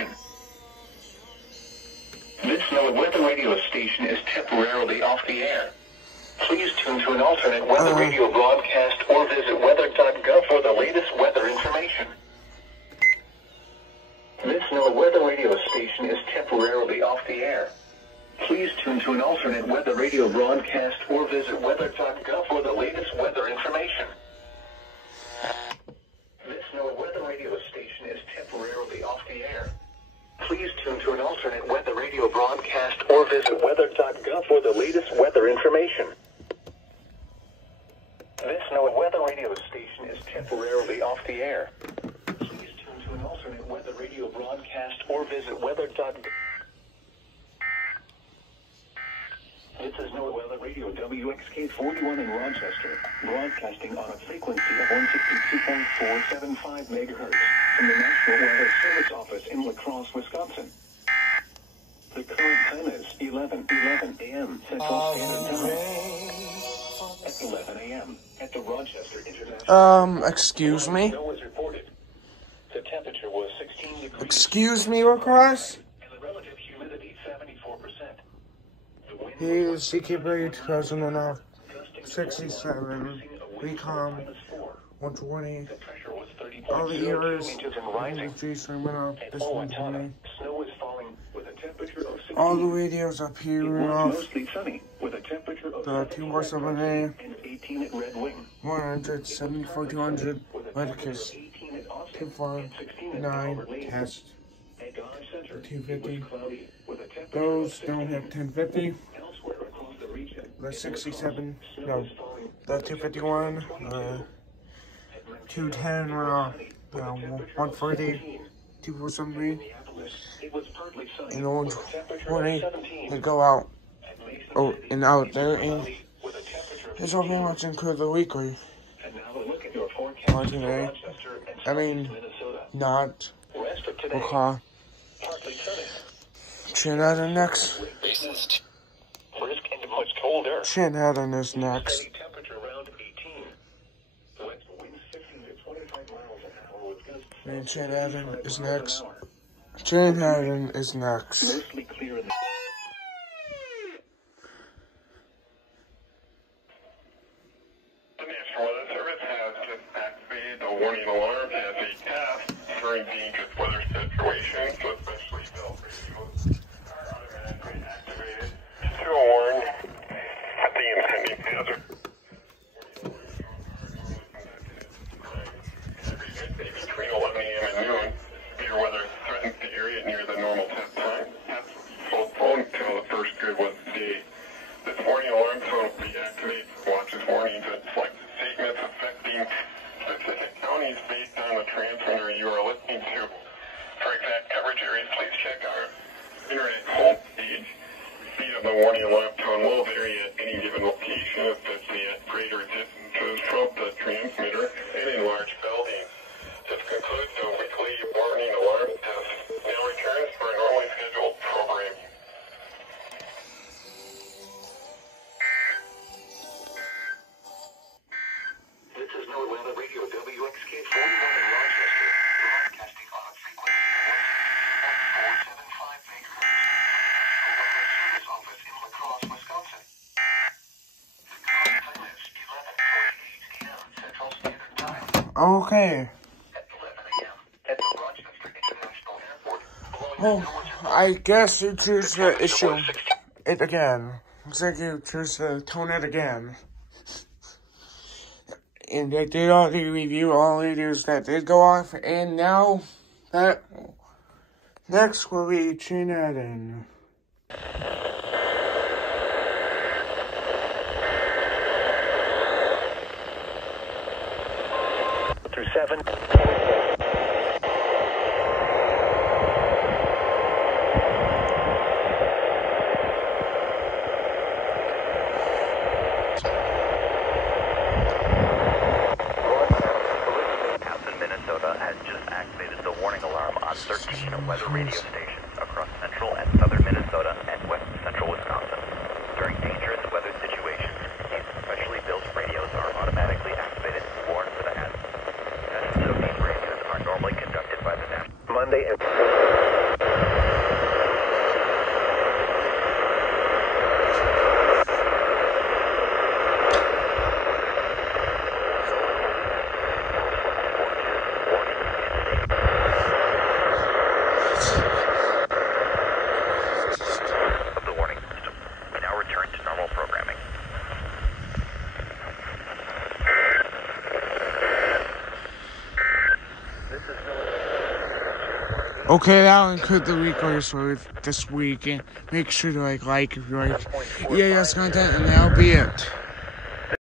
information. This weather radio station is temporarily off the air. Please tune to an alternate weather radio broadcast or visit weather.gov for the latest weather information. This weather radio station is temporarily off the air. Please tune to an alternate weather radio broadcast or visit weather.gov for the latest weather information. This weather radio station is temporarily off the air. Please tune to an alternate weather radio broadcast or visit weather.gov for the latest weather information. This weather radio station is temporarily off the air. Please tune to an alternate weather radio broadcast or visit weather.gov. This is Weather Radio WXK41 in Rochester, broadcasting on a frequency of 162.475 megahertz from the National Weather Service Office in Lacrosse, Wisconsin. The current time is 11:11 a.m. Central Standard Time. At 11 a.m. at the Rochester International. Excuse me? Snow was reported. The temperature was 16 degrees. Excuse me, Lacrosse? And the relative humidity 74%. Here's CK 2067, recom 120, all the errors, Jason went off, this 120, all the radios up here went off, the 247A, 100, 74, 200, Medicus, 249, test, 250, those don't have 1050, the 67, no, the 251, 210 went off, the 140, 247, and the 120 would go out, and out there, and it's all pretty much include the weekly, on today, not, okay. Shannon next. Shannon is next. And Shannon is next. Shannon is next. The National Weather Service has just activated a warning alarm as a test during dangerous weather situations, so especially bell radios are automatically activated to warn the impending hazard. Every midday between 11 a.m. and noon, severe weather threatens the area near the normal test time. Tests will postpone until the first good weather day. This warning alarm tone will be activated to watch as warnings and select statements affecting specific counties based on the transmitter you are listening to. For exact coverage areas, please check our internet homepage. Speed of the warning alarm tone will vary at any given location, especially at greater distances from the transmitter and in large buildings. This concludes the weekly warning alarm test. Now returns for a normally scheduled program. This is Weather Radio WXK41 in Rochester, broadcasting on a frequency of 162.475 megahertz. Service Office in Lacrosse, Wisconsin. The current time is 11:48 a.m. Central Standard Time. Okay. At 11 a.m. at the Rochester International Airport. Well, I guess you choose to issue it again. Looks like you choose to tone it again. And they did already review all radios that did go off, and now that next will be Shannon. Through 7. Has just activated the warning alarm on 13 weather radio stations across central and southern Minnesota and west central Wisconsin. During dangerous weather situations, these specially built radios are automatically activated to warn for the hazard. Tests of these Okay, that'll include the records for this week. And make sure to like if you like EAS content, and that'll be it.